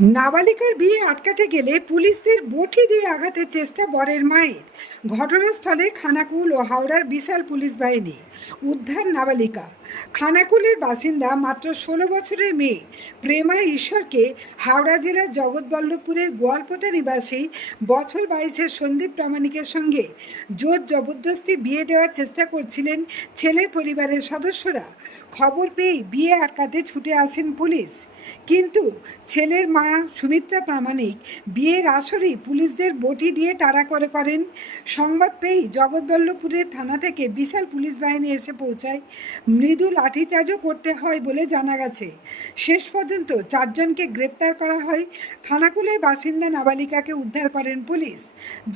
নাবালিকার বিয়ে আটকাতে গেলে পুলিশদের বটি দিয়ে আঘাতের চেষ্টা বরের মায়ের। ঘটনাস্থলে খানাকুল ও হাওড়ার বিশাল পুলিশ বাহিনী উদ্ধার নাবালিকা। খানাকুলের বাসিন্দা মাত্র ষোলো বছরের মেয়ে প্রেমা ঈশ্বরকে হাওড়া জেলার জগৎবল্লভপুরের গোয়ালপোতা নিবাসী বছর বাইশের সন্দীপ প্রামাণিকের সঙ্গে জোর জবরদস্তি বিয়ে দেওয়ার চেষ্টা করছিলেন ছেলের পরিবারের সদস্যরা। খবর পেয়ে বিয়ে আটকাতে ছুটে আসেন পুলিশ। কিন্তু ছেলের মা সুমিত্রা প্রামাণিক, বিয়ের আসরেই পুলিশদের বটি দিয়ে তাড়া করে করেন। সংবাদ পেয়েই জগৎবল্লভপুরের থানা থেকে বিশাল পুলিশ বাহিনী এসে পৌঁছায়। মৃদু লাঠিচার্জও করতে হয় বলে জানা গেছে। শেষ পর্যন্ত চারজনকে গ্রেপ্তার করা হয়। খানাকুলের বাসিন্দা নাবালিকাকে উদ্ধার করেন পুলিশ।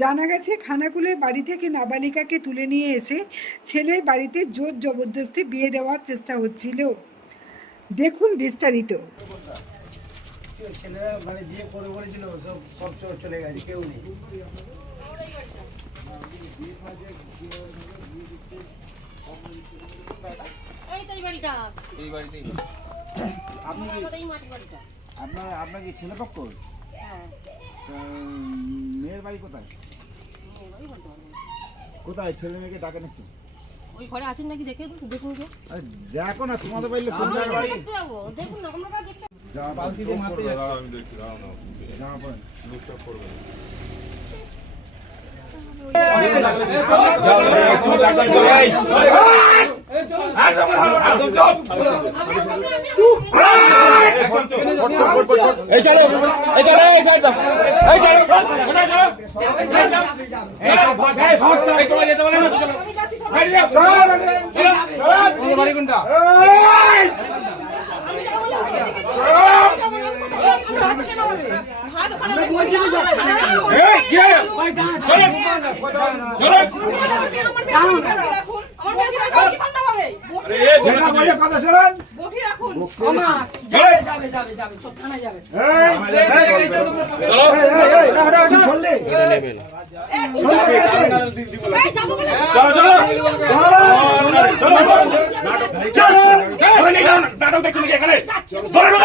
জানা গেছে, খানাকুলের বাড়ি থেকে নাবালিকাকে তুলে নিয়ে এসে ছেলের বাড়িতে জোর জবরদস্তি বিয়ে দেওয়ার চেষ্টা হচ্ছিল। দেখুন বিস্তারিত। ছেলেরা মানে বিয়ে করে বলেছিল সব চলে গেছে কেউ নেই। এই তো এই বাড়িটা। এই বাড়িতেই আপনি কি আমাদের এই মাটির বাড়িটা। আপনার আপনার কি ছেলে পক্ষ? হ্যাঁ। মেয়ের বাড়ি কোথায়। কোথায়? ছেলে মেয়েকে ডাকেন একটু ওই ঘরে আছেন নাকি দেখে দেখুন দেখো না তোমাদের বাড়ি কোন জায়গায় বাড়ি? দেখুন না মারতে যাচ্ছে জামা প্যান্ট এই চলো এই চলো এই সাইড দাও এই চলো এই চলো কোনটা এই কি চলো যেটা বলে কথা শুনুন চলো চলো চলো ধরে নাটক দেখছি নাকি এখানে। ধরে নিয়ে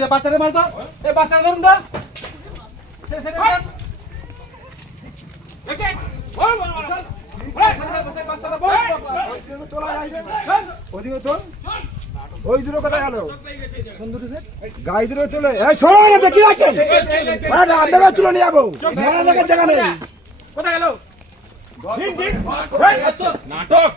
যাও বাচ্চাদের মারতো বাচ্চারা ধরুন তো ওই দূরে কোথায় গেল। গাই দূরে তোলে এই শোনো না দেখি আছেন আপনাকে তুলে নিয়ে যাব মেলা দেখার জায়গা নেই কোথায় গেল নাটক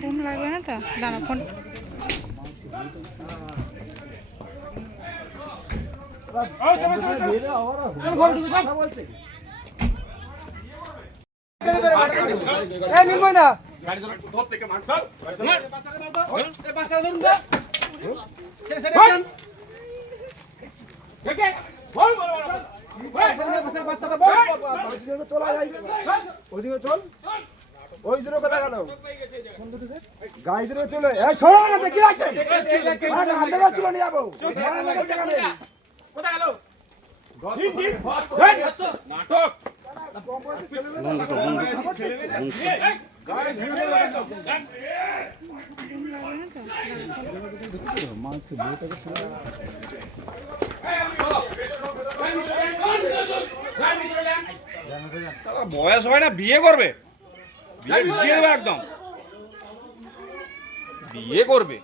ঘুম লাগবে না তো দাঁড়া ফোন দা এই বাচ্চারা ধরুন তো ছেড়ে ছেড়ে দেন। বাচ্চারা বল ওদিকে তোল ওই দূরে কোথায় গেল? গাই দূরে তোলে এই শোনো না দেখি আছেন আপনাকে তুলে নিয়ে যাব কোথায় গেল নাটক। বয়স হয় না বিয়ে করবে। বিয়ে একদম। বিয়ে করবে।